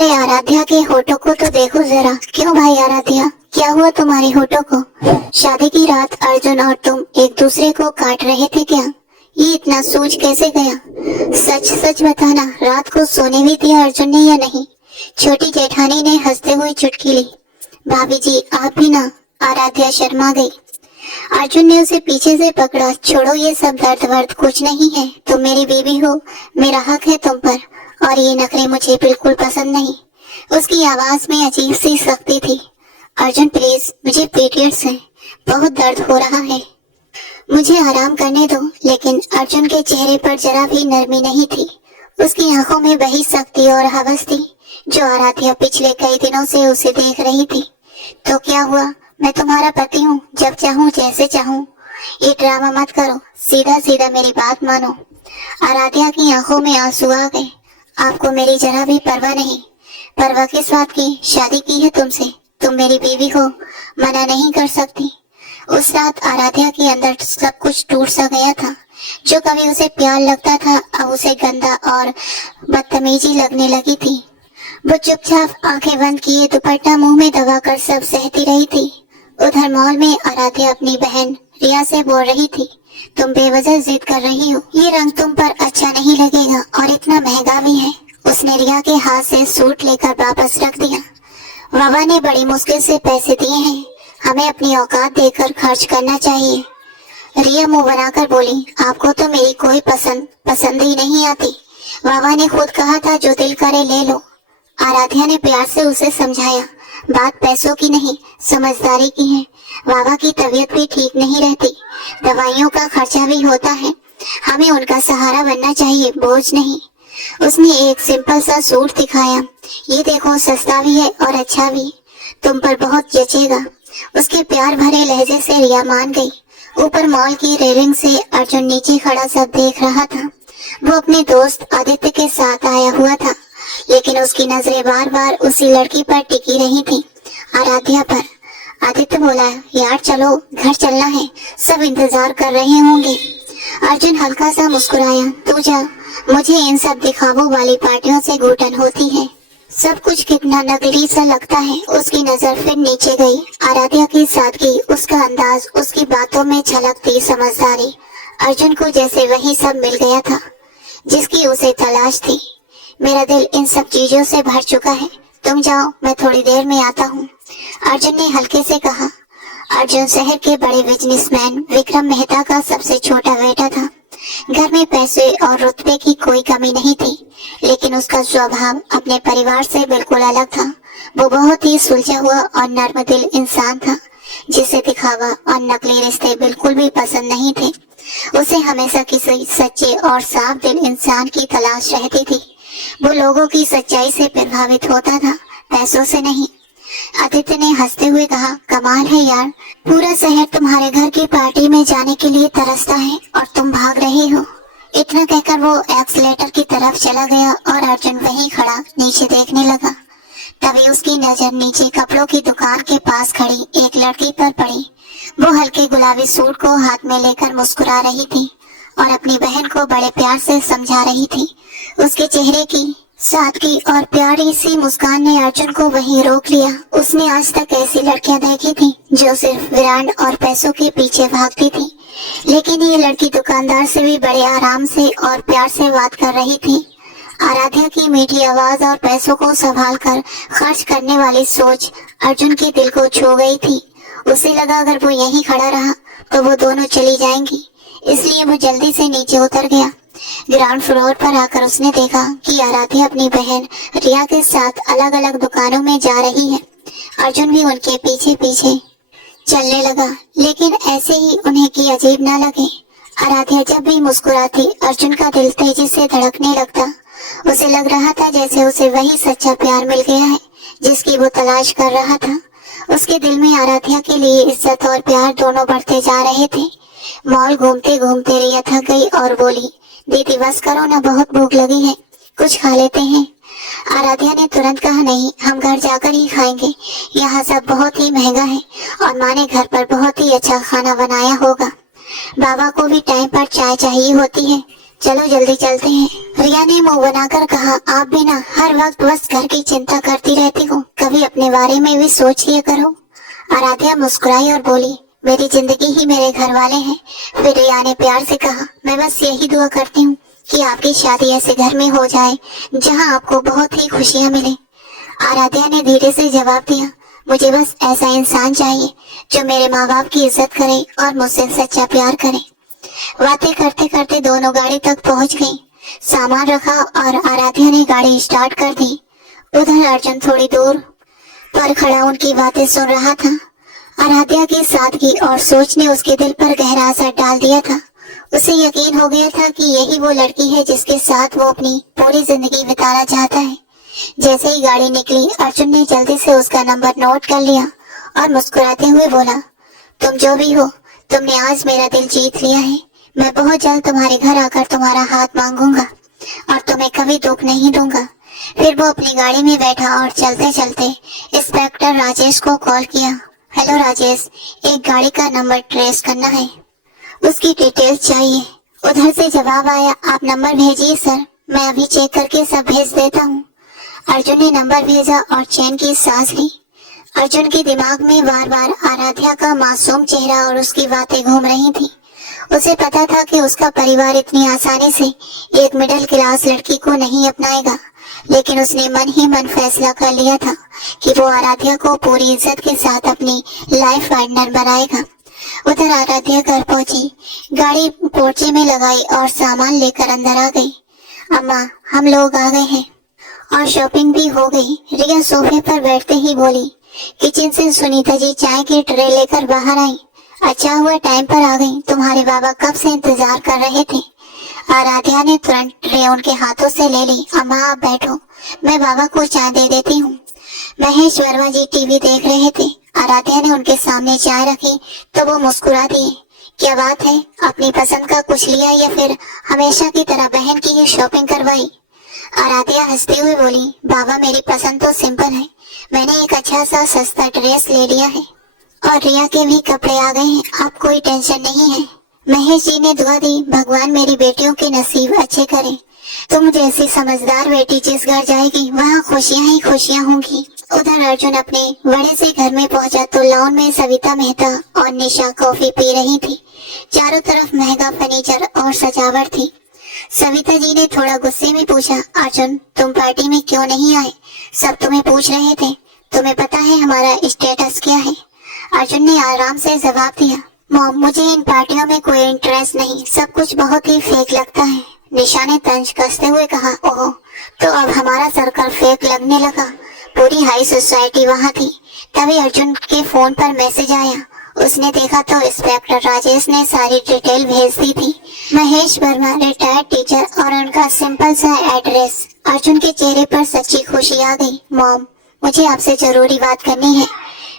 अरे आराध्या के होठों को तो देखो जरा। क्यों भाई आराध्या, क्या हुआ तुम्हारे होठों को? शादी की रात अर्जुन और तुम एक दूसरे को काट रहे थे क्या? ये इतना सूझ कैसे गया? सच सच बताना, रात को सोने भी दिया अर्जुन ने या नहीं? छोटी जेठानी ने हंसते हुए चुटकी ली। भाभी जी आप भी ना। आराध्या शर्मा गई। अर्जुन ने उसे पीछे से पकड़ा। छोड़ो ये सब दर्द वर्द कुछ नहीं है, तुम मेरी बीवी हो, मेरा हक है तुम पर, और ये नखरे मुझे बिल्कुल पसंद नहीं। उसकी आवाज में अजीब सी सख्ती थी। अर्जुन प्लीज, मुझे पीरियड्स हैं, बहुत दर्द हो रहा है, मुझे आराम करने दो। लेकिन अर्जुन के चेहरे पर जरा भी नरमी नहीं थी। उसकी आंखों में वही सख्ती और हवस थी जो आराध्या पिछले कई दिनों से उसे देख रही थी। तो क्या हुआ, मैं तुम्हारा पति हूँ, जब चाहूँ जैसे चाहूँ। ये ड्रामा मत करो, सीधा सीधा मेरी बात मानो। आराध्या की आंखों में आंसू आ गए। आपको मेरी जरा भी परवाह नहीं। परवाह किस बात की? शादी की है तुमसे, तुम मेरी बीवी हो, मना नहीं कर सकती। उस रात आराध्या के अंदर सब कुछ टूट सा गया था। जो कभी उसे प्यार लगता था अब उसे गंदा और बदतमीजी लगने लगी थी। वो चुपचाप आंखें बंद किए दुपट्टा मुंह में दबाकर सब सहती रही थी। उधर मॉल में आराध्या अपनी बहन रिया से बोल रही थी, तुम बेवजह जिद कर रही हो, ये रंग तुम पर अच्छा नहीं लगेगा और इतना महंगा भी है। उसने रिया के हाथ से सूट लेकर वापस रख दिया। बाबा ने बड़ी मुश्किल से पैसे दिए हैं, हमें अपनी औकात देकर खर्च करना चाहिए। रिया मुंह बनाकर बोली, आपको तो मेरी कोई पसंद ही नहीं आती। बाबा ने खुद कहा था जो दिल करे ले लो। आराध्या ने प्यार से उसे समझाया, बात पैसों की नहीं समझदारी की है। बाबा की तबीयत भी ठीक नहीं रहती, दवाइयों का खर्चा भी होता है, हमें उनका सहारा बनना चाहिए, बोझ नहीं। उसने एक सिंपल सा सूट दिखाया, ये देखो सस्ता भी है और अच्छा भी, तुम पर बहुत जचेगा। उसके प्यार भरे लहजे से रिया मान गई। ऊपर मॉल की रेलिंग से अर्जुन नीचे खड़ा सब देख रहा था। वो अपने दोस्त आदित्य के साथ आया हुआ था, लेकिन उसकी नजरें बार बार उसी लड़की पर टिकी रही थी, आराध्या पर। आदित्य बोला, यार चलो, घर चलना है, सब इंतजार कर रहे होंगे। अर्जुन हल्का सा मुस्कुराया, तू जा, मुझे इन सब दिखावों वाली पार्टियों से घुटन होती है, सब कुछ कितना नकली सा लगता है। उसकी नजर फिर नीचे गई। आराध्या की सादगी, उसका अंदाज, उसकी बातों में झलकती समझदारी, अर्जुन को जैसे वही सब मिल गया था जिसकी उसे तलाश थी। मेरा दिल इन सब चीजों से भर चुका है, तुम जाओ, मैं थोड़ी देर में आता हूँ, अर्जुन ने हल्के से कहा। अर्जुन शहर के बड़े बिजनेसमैन विक्रम मेहता का सबसे छोटा बेटा था। घर में पैसे और रुतबे की कोई कमी नहीं थी, लेकिन उसका स्वभाव अपने परिवार से बिल्कुल अलग था। वो बहुत ही सुलझा हुआ और नर्म दिल इंसान था, जिसे दिखावा और नकली रिश्ते बिल्कुल भी पसंद नहीं थे। उसे हमेशा किसी सच्चे और साफ दिल इंसान की तलाश रहती थी। वो लोगों की सच्चाई से प्रभावित होता था, पैसों से नहीं। आदित्य ने हंसते हुए कहा, कमाल है यार, पूरा शहर तुम्हारे घर की पार्टी में जाने के लिए तरसता है और तुम भाग रहे हो। इतना कहकर वो एक्सीलेटर की तरफ चला गया और अर्जुन वहीं खड़ा नीचे देखने लगा। तभी उसकी नजर नीचे कपड़ों की दुकान के पास खड़ी एक लड़की पर पड़ी। वो हल्के गुलाबी सूट को हाथ में लेकर मुस्कुरा रही थी और अपनी बहन को बड़े प्यार से समझा रही थी। उसके चेहरे की सादगी और प्यारी सी मुस्कान ने अर्जुन को वहीं रोक लिया। उसने आज तक ऐसी लड़कियां देखी थी जो सिर्फ ब्रांड और पैसों के पीछे भागती थी, लेकिन ये लड़की दुकानदार से भी बड़े आराम से और प्यार से बात कर रही थी। आराध्या की मीठी आवाज और पैसों को संभाल कर खर्च करने वाली सोच अर्जुन के दिल को छू गई थी। उसे लगा अगर वो यहीं खड़ा रहा तो वो दोनों चली जाएंगी, इसलिए वो जल्दी से नीचे उतर गया। ग्राउंड फ्लोर पर आकर उसने देखा कि आराध्या अपनी बहन रिया के साथ अलग अलग दुकानों में जा रही है। अर्जुन भी उनके पीछे पीछे चलने लगा, लेकिन ऐसे ही उन्हें कि अजीब न लगे। आराध्या जब भी मुस्कुराती अर्जुन का दिल तेजी से धड़कने लगता। उसे लग रहा था जैसे उसे वही सच्चा प्यार मिल गया है जिसकी वो तलाश कर रहा था। उसके दिल में आराध्या के लिए इज्जत और प्यार दोनों बढ़ते जा रहे थे। मॉल घूमते घूमते रिया थक गई और बोली, दीदी बस करो ना, बहुत भूख लगी है, कुछ खा लेते हैं। आराध्या ने तुरंत कहा, नहीं, हम घर जाकर ही खाएंगे, यहाँ सब बहुत ही महंगा है और माँ ने घर पर बहुत ही अच्छा खाना बनाया होगा। बाबा को भी टाइम पर चाय चाहिए होती है, चलो जल्दी चलते हैं। रिया ने मुंह बनाकर कहा, आप भी ना हर वक्त बस घर की चिंता करती रहती हो, कभी अपने बारे में भी सोच लिया करो। आराध्या मुस्कुराई और बोली, मेरी जिंदगी ही मेरे घर वाले हैं। फिर रिया ने प्यार से कहा, मैं बस यही दुआ करती हूँ कि आपकी शादी ऐसे घर में हो जाए जहाँ आपको बहुत ही खुशियाँ मिले। आराध्या ने धीरे से जवाब दिया, मुझे बस ऐसा इंसान चाहिए जो मेरे माँ बाप की इज्जत करे और मुझसे सच्चा प्यार करे। बातें करते करते दोनों गाड़ी तक पहुँच गईं। सामान रखा और आराध्या ने गाड़ी स्टार्ट कर दी। उधर अर्जुन थोड़ी दूर पर खड़ा उनकी बातें सुन रहा था। आराध्या की सादगी और सोच ने उसके दिल पर गहरा असर डाल दिया था। उसे यकीन हो गया था कि यही वो लड़की है जिसके साथ वो अपनी पूरी जिंदगी बिताना चाहता है। जैसे ही गाड़ी निकली, अर्जुन ने जल्दी से उसका नंबर नोट कर लिया और मुस्कुराते हुए बोला, तुम जो भी हो, तुमने आज मेरा दिल जीत लिया है। मैं बहुत जल्द तुम्हारे घर आकर तुम्हारा हाथ मांगूंगा और तुम्हें कभी दुख नहीं दूंगा। फिर वो अपनी गाड़ी में बैठा और चलते चलते इंस्पेक्टर राजेश को कॉल किया। हेलो राजेश, एक गाड़ी का नंबर ट्रेस करना है, उसकी डिटेल्स चाहिए। उधर से जवाब आया, आप नंबर भेजिए सर, मैं अभी चेक करके सब भेज देता हूँ। अर्जुन ने नंबर भेजा और चैन की सांस ली। अर्जुन के दिमाग में बार बार आराध्या का मासूम चेहरा और उसकी बातें घूम रही थी। उसे पता था कि उसका परिवार इतनी आसानी से एक मिडिल क्लास लड़की को नहीं अपनाएगा, लेकिन उसने मन ही मन फैसला कर लिया था कि वो आराध्या को पूरी इज्जत के साथ अपनी लाइफ पार्टनर बनाएगा। उधर आराध्या घर पहुंची, गाड़ी पोर्चे में लगाई और सामान लेकर अंदर आ गई। अम्मा, हम लोग आ गए हैं और शॉपिंग भी हो गई। रिया सोफे पर बैठते ही बोली। किचन से सुनीता जी चाय की ट्रे लेकर बाहर आई। अच्छा हुआ टाइम पर आ गई, तुम्हारे बाबा कब से इंतजार कर रहे थे। आराध्या ने तुरंत ट्रे उनके हाथों से ले ली। अम्मा आप बैठो, मैं बाबा को चाय दे देती हूँ। महेश वर्मा जी टीवी देख रहे थे। आराध्या ने उनके सामने चाय रखी तो वो मुस्कुरा दिए। क्या बात है, अपनी पसंद का कुछ लिया या फिर हमेशा की तरह बहन की ही शॉपिंग करवाई। आराध्या हंसते हुए बोली, बाबा मेरी पसंद तो सिंपल है, मैंने एक अच्छा सा सस्ता ड्रेस ले लिया है और रिया के भी कपड़े आ गए हैं, आप कोई टेंशन नहीं है। महेश जी ने दुआ दी, भगवान मेरी बेटियों के नसीब अच्छे करे। तुम जैसी समझदार बेटी जिस घर जाएगी वहाँ खुशियाँ ही खुशियाँ होंगी। उधर अर्जुन अपने बड़े से घर में पहुंचा तो लॉन में सविता मेहता और निशा कॉफी पी रही थी। चारों तरफ महंगा फर्नीचर और सजावट थी। सविता जी ने थोड़ा गुस्से में पूछा, अर्जुन तुम पार्टी में क्यों नहीं आए? सब तुम्हें पूछ रहे थे, तुम्हें पता है हमारा स्टेटस क्या है? अर्जुन ने आराम से जवाब दिया, मॉम मुझे इन पार्टियों में कोई इंटरेस्ट नहीं, सब कुछ बहुत ही फेक लगता है। निशा ने तंज कसते हुए कहा, ओह तो अब हमारा सर्कल फेक लगने लगा। पूरी हाई सोसाइटी वहाँ थी। तभी अर्जुन के फोन पर मैसेज आया। उसने देखा तो इंस्पेक्टर राजेश ने सारी डिटेल भेज दी थी। महेश वर्मा रिटायर्ड टीचर और उनका सिंपल सा एड्रेस। अर्जुन के चेहरे पर सच्ची खुशी आ गई। मॉम मुझे आपसे जरूरी बात करनी है।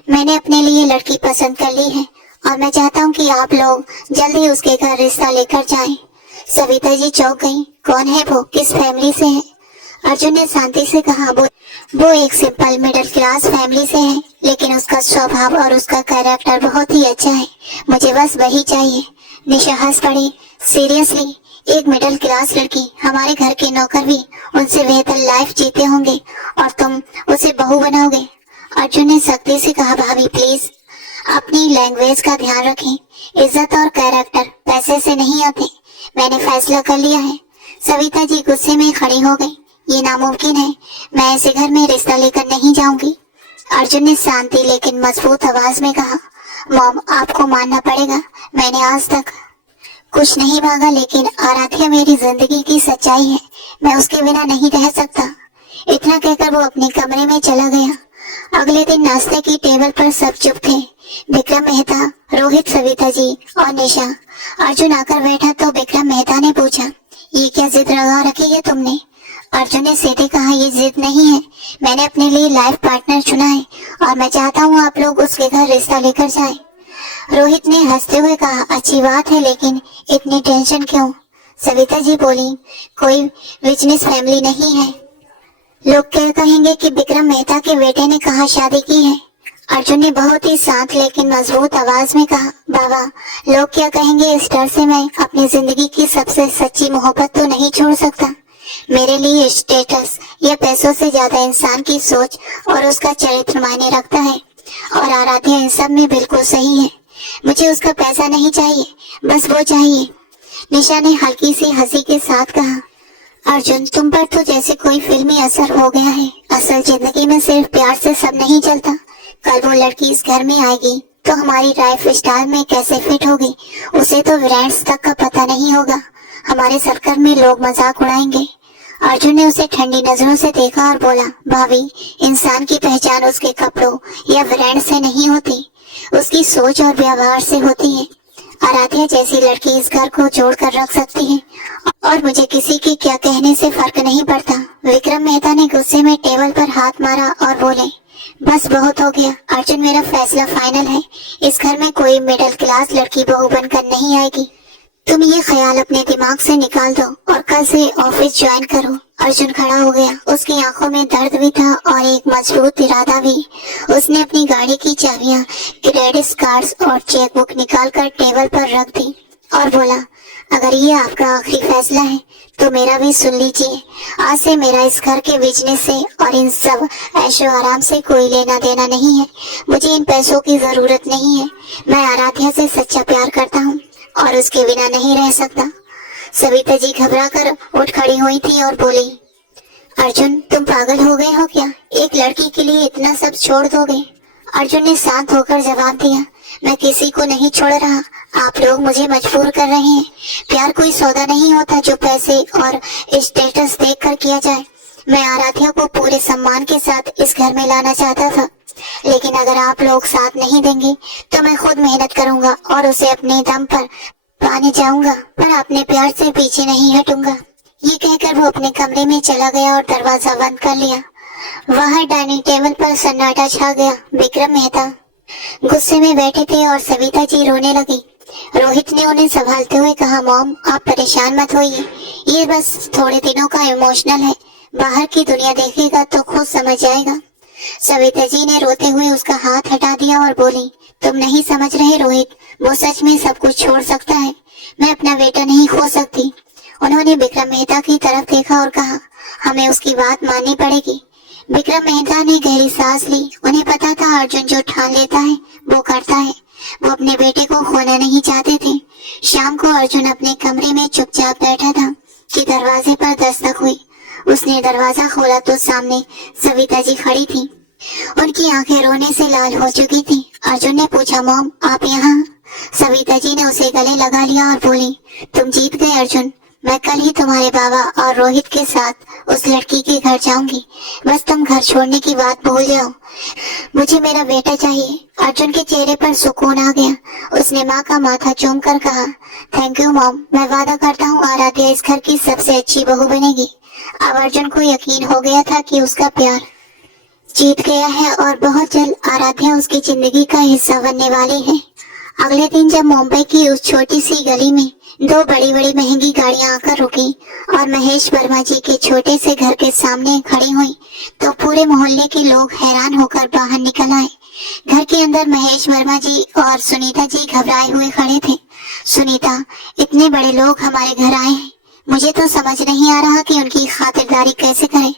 मैंने अपने लिए लड़की पसंद कर ली है और मैं चाहता हूँ कि आप लोग जल्दी उसके घर रिश्ता लेकर जाएं। सविता जी चौंक गई। कौन है वो, किस फैमिली से है? अर्जुन ने शांति से कहा, वो एक सिंपल मिडिल क्लास फैमिली से है, लेकिन उसका स्वभाव और उसका कैरेक्टर बहुत ही अच्छा है। मुझे बस वही चाहिए। निशा हंस पड़ी। सीरियसली, एक मिडिल क्लास लड़की, हमारे घर के नौकर भी उनसे बेहतर लाइफ जीते होंगे और तुम उसे बहू बनाओगे? अर्जुन ने सख्ती से कहा, भाभी प्लीज अपनी लैंग्वेज का ध्यान रखें। इज्जत और कैरेक्टर पैसे से नहीं आते। मैंने फैसला कर लिया है। सविता जी गुस्से में खड़ी हो गई। ये नामुमकिन है, मैं ऐसे घर में रिश्ता लेकर नहीं जाऊंगी। अर्जुन ने शांति लेकिन मजबूत आवाज में कहा, मॉम आपको मानना पड़ेगा, मैंने आज तक कुछ नहीं मांगा, लेकिन आराध्या मेरी जिंदगी की सच्चाई है, मैं उसके बिना नहीं रह सकता। इतना कहकर वो अपने कमरे में चला गया। अगले दिन नाश्ते की टेबल पर सब चुप थे। विक्रम मेहता, रोहित, सविता जी और निशा। अर्जुन आकर बैठा तो विक्रम मेहता ने पूछा, ये क्या जिद लगा रखी है तुमने? अर्जुन ने सीधे कहा, ये जिद नहीं है, मैंने अपने लिए लाइफ पार्टनर चुना है और मैं चाहता हूँ आप लोग उसके घर रिश्ता लेकर जाएं। रोहित ने हंसते हुए कहा, अच्छी बात है, लेकिन इतनी टेंशन क्यों? सविता जी बोली, कोई बिजनेस फैमिली नहीं है, लोग क्या कहेंगे कि विक्रम मेहता के बेटे ने कहाँ शादी की है? अर्जुन ने बहुत ही शांत लेकिन मजबूत आवाज में कहा, बाबा लोग क्या कहेंगे इस डर से मैं अपनी जिंदगी की सबसे सच्ची मोहब्बत तो नहीं छोड़ सकता। मेरे लिए स्टेटस या पैसों से ज्यादा इंसान की सोच और उसका चरित्र मायने रखता है। और आराध्या इन सब में बिल्कुल सही है। मुझे उसका पैसा नहीं चाहिए, बस वो चाहिए। निशा ने हल्की सी हंसी के साथ कहा, अर्जुन तुम पर तो जैसे कोई फिल्मी असर हो गया है। असल जिंदगी में सिर्फ प्यार से सब नहीं चलता। कल वो लड़की इस घर में आएगी तो हमारी लाइफ स्टाइल में कैसे फिट होगी उसे तो फ्रेंड्स तक का पता नहीं होगा। हमारे सर्कल में लोग मजाक उड़ाएंगे। अर्जुन ने उसे ठंडी नजरों से देखा और बोला, भाभी, इंसान की पहचान उसके कपड़ों या ब्रांड से नहीं होती, उसकी सोच और व्यवहार से होती है। आराध्या जैसी लड़की इस घर को जोड़ कर रख सकती है और मुझे किसी के क्या कहने से फर्क नहीं पड़ता। विक्रम मेहता ने गुस्से में टेबल पर हाथ मारा और बोले, बस बहुत हो गया अर्जुन, मेरा फैसला फाइनल है। इस घर में कोई मिडिल क्लास लड़की बहू बनकर नहीं आएगी। तुम ये ख्याल अपने दिमाग से निकाल दो और कल से ऑफिस ज्वाइन करो। अर्जुन खड़ा हो गया। उसकी आंखों में दर्द भी था और एक मजबूत इरादा भी। उसने अपनी गाड़ी की चाबियां, क्रेडिट कार्ड्स और चेकबुक निकालकर टेबल पर रख दी और बोला, अगर ये आपका आखिरी फैसला है तो मेरा भी सुन लीजिए। आज से मेरा इस घर के बिजनेस से और इन सब ऐशो आराम से कोई लेना देना नहीं है। मुझे इन पैसों की जरूरत नहीं है। मैं आराध्या से सच्चा प्यार करता हूँ और उसके बिना नहीं रह सकता। सविता जी घबरा कर उठ खड़ी हुई थी और बोली, अर्जुन तुम पागल हो गए हो क्या? एक लड़की के लिए इतना सब छोड़ दोगे? अर्जुन ने शांत होकर जवाब दिया, मैं किसी को नहीं छोड़ रहा। आप लोग मुझे मजबूर कर रहे हैं। प्यार कोई सौदा नहीं होता जो पैसे और स्टेटस देखकर किया जाए। मैं आराध्या को पूरे सम्मान के साथ इस घर में लाना चाहता था, लेकिन अगर आप लोग साथ नहीं देंगे तो मैं खुद मेहनत करूंगा और उसे अपने दम पर पाने जाऊंगा, पर अपने प्यार से पीछे नहीं हटूंगा। ये कहकर वो अपने कमरे में चला गया और दरवाजा बंद कर लिया। वहां डाइनिंग टेबल पर सन्नाटा छा गया। विक्रम मेहता गुस्से में बैठे थे और सविता जी रोने लगी। रोहित ने उन्हें संभालते हुए कहा, मॉम आप परेशान मत होइए, ये बस थोड़े दिनों का इमोशनल है। बाहर की दुनिया देखेगा तो खुद समझ जाएगा। सविता जी ने रोते हुए उसका हाथ हटा दिया और बोली, तुम नहीं समझ रहे रोहित, वो सच में सब कुछ छोड़ सकता है। मैं अपना बेटा नहीं खो सकती। उन्होंने विक्रम मेहता की तरफ देखा और कहा, हमें उसकी बात माननी पड़ेगी। विक्रम मेहता ने गहरी सांस ली। उन्हें पता था अर्जुन जो ठान लेता है वो करता है। वो अपने बेटे को खोना नहीं चाहते थे। शाम को अर्जुन अपने कमरे में चुपचाप बैठा था कि दरवाजे पर दस्तक हुई। उसने दरवाजा खोला तो सामने सविता जी खड़ी थी। उनकी आंखें रोने से लाल हो चुकी थी। अर्जुन ने पूछा, मॉम आप यहाँ? सविता जी ने उसे गले लगा लिया और बोली, तुम जीत गए अर्जुन। मैं कल ही तुम्हारे बाबा और रोहित के साथ उस लड़की के घर जाऊंगी। बस तुम घर छोड़ने की बात भूल जाओ। मुझे मेरा बेटा चाहिए। अर्जुन के चेहरे पर सुकून आ गया। उसने माँ का माथा चूम कर कहा, थैंक यू मॉम, मैं वादा करता हूँ आराध्या इस घर की सबसे अच्छी बहू बनेगी। अब अर्जुन को यकीन हो गया था कि उसका प्यार जीत गया है और बहुत जल्द आराध्या उसकी जिंदगी का हिस्सा बनने वाली है। अगले दिन जब मुंबई की उस छोटी सी गली में दो बड़ी बड़ी महंगी गाड़ियां आकर रुकी और महेश वर्मा जी के छोटे से घर के सामने खड़ी हुई तो पूरे मोहल्ले के लोग हैरान होकर बाहर निकल आए। घर के अंदर महेश वर्मा जी और सुनीता जी घबराए हुए खड़े थे। सुनीता, इतने बड़े लोग हमारे घर आए हैं, मुझे तो समझ नहीं आ रहा कि उनकी खातिरदारी कैसे करें।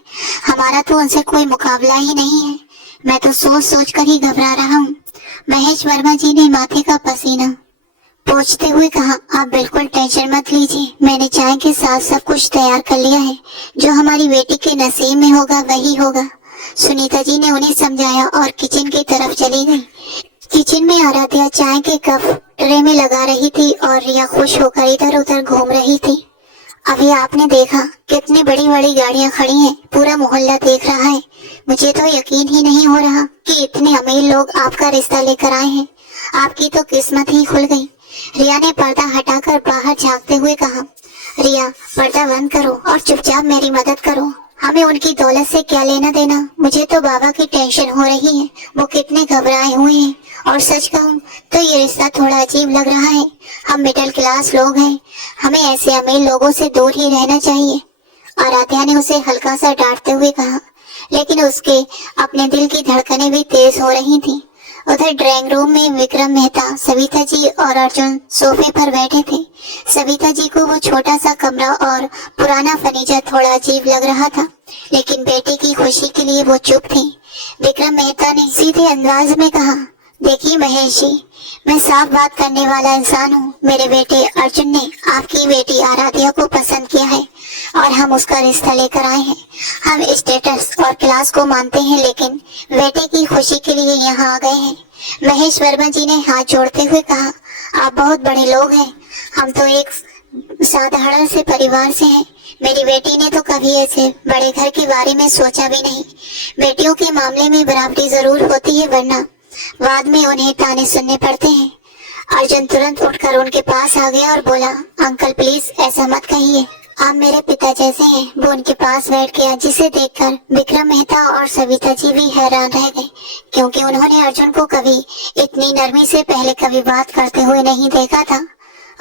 हमारा तो उनसे कोई मुकाबला ही नहीं है। मैं तो सोच सोच कर ही घबरा रहा हूँ। महेश वर्मा जी ने माथे का पसीना पोंछते हुए कहा, आप बिल्कुल टेंशन मत लीजिए, मैंने चाय के साथ सब कुछ तैयार कर लिया है। जो हमारी बेटी के नसीब में होगा वही होगा। सुनीता जी ने उन्हें समझाया और किचन की तरफ चली गई। किचन में आराध्या चाय के कप ट्रे में लगा रही थी और रिया खुश होकर इधर उधर घूम रही थी। अभी आपने देखा कितनी बड़ी बड़ी गाड़ियां खड़ी हैं, पूरा मोहल्ला देख रहा है। मुझे तो यकीन ही नहीं हो रहा कि इतने अमीर लोग आपका रिश्ता लेकर आए हैं। आपकी तो किस्मत ही खुल गई। रिया ने पर्दा हटाकर बाहर झांकते हुए कहा, रिया पर्दा बंद करो और चुपचाप मेरी मदद करो। हमें उनकी दौलत से क्या लेना देना। मुझे तो बाबा की टेंशन हो रही है, वो कितने घबराए हुए हैं। और सच कहूँ तो ये रिश्ता थोड़ा अजीब लग रहा है। हम मिडिल क्लास लोग हैं, हमें ऐसे अमीर लोगों से दूर ही रहना चाहिए। आराध्या ने उसे हल्का सा डांटते हुए कहा, लेकिन उसके अपने दिल की धड़कनें भी तेज हो रही थी। उधर ड्राइंग रूम में विक्रम मेहता, सविता जी और अर्जुन सोफे पर बैठे थे। सविता जी को वो छोटा सा कमरा और पुराना फर्नीचर थोड़ा अजीब लग रहा था, लेकिन बेटे की खुशी के लिए वो चुप थे। विक्रम मेहता ने सीधे अंदाज में कहा, देखिए महेश जी, मैं साफ बात करने वाला इंसान हूँ। मेरे बेटे अर्जुन ने आपकी बेटी आराध्या को पसंद किया है और हम उसका रिश्ता लेकर आए हैं। हम स्टेटस और क्लास को मानते हैं, लेकिन बेटे की खुशी के लिए यहाँ आ गए हैं। महेश वर्मा जी ने हाथ जोड़ते हुए कहा, आप बहुत बड़े लोग हैं, हम तो एक साधारण से परिवार से हैं। मेरी बेटी ने तो कभी ऐसे बड़े घर के बारे में सोचा भी नहीं। बेटियों के मामले में बराबरी जरूर होती है, वरना बाद में उन्हें ताने सुनने पड़ते हैं। अर्जुन तुरंत उठकर उनके पास आ गया और बोला, अंकल प्लीज ऐसा मत कहिए, आप मेरे पिता जैसे हैं। वो उनके पास बैठ गया, जिसे देखकर विक्रम मेहता और सविता जी भी हैरान रह गए, क्योंकि उन्होंने अर्जुन को कभी इतनी नरमी से पहले कभी बात करते हुए नहीं देखा था।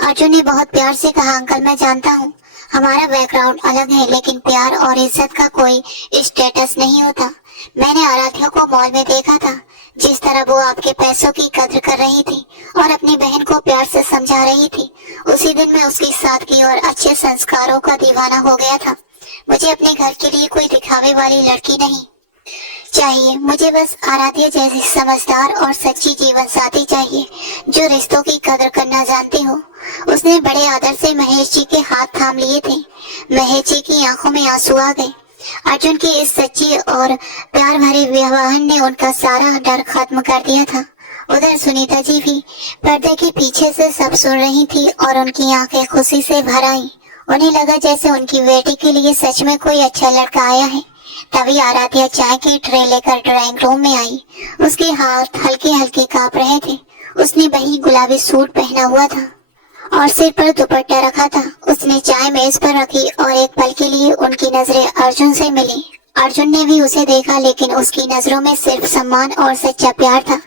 अर्जुन ने बहुत प्यार से कहा, अंकल मैं जानता हूँ हमारा बैकग्राउंड अलग है, लेकिन प्यार और इज्जत का कोई स्टेटस नहीं होता। मैंने आराध्या को मॉल में देखा था, जिस तरह वो आपके पैसों की कद्र कर रही थी और अपनी बहन को प्यार से समझा रही थी, उसी दिन मैं उसकी सादगी और अच्छे संस्कारों का दीवाना हो गया था। मुझे अपने घर के लिए कोई दिखावे वाली लड़की नहीं चाहिए, मुझे बस आराध्या जैसी समझदार और सच्ची जीवन साथी चाहिए, जो रिश्तों की कदर करना जानती हो। उसने बड़े आदर से महेश जी के हाथ थाम लिए थे। महेश जी की आंखों में आंसू आ गए। अर्जुन की इस सच्ची और प्यार भरे व्यवहार ने उनका सारा डर खत्म कर दिया था। उधर सुनीता जी भी पर्दे के पीछे से सब सुन रही थी और उनकी आंखें खुशी से भर आई। उन्हें लगा जैसे उनकी बेटी के लिए सच में कोई अच्छा लड़का आया है। तभी आराध्या चाय की ट्रे लेकर ड्राइंग रूम में आई। उसके हाथ हल्के हल्के कांप रहे थे। उसने वही गुलाबी सूट पहना हुआ था और सिर पर दुपट्टा रखा था। उसने चाय मेज पर रखी और एक पल के लिए उनकी नजरें अर्जुन से मिली। अर्जुन ने भी उसे देखा, लेकिन उसकी नजरों में सिर्फ सम्मान और सच्चा प्यार था।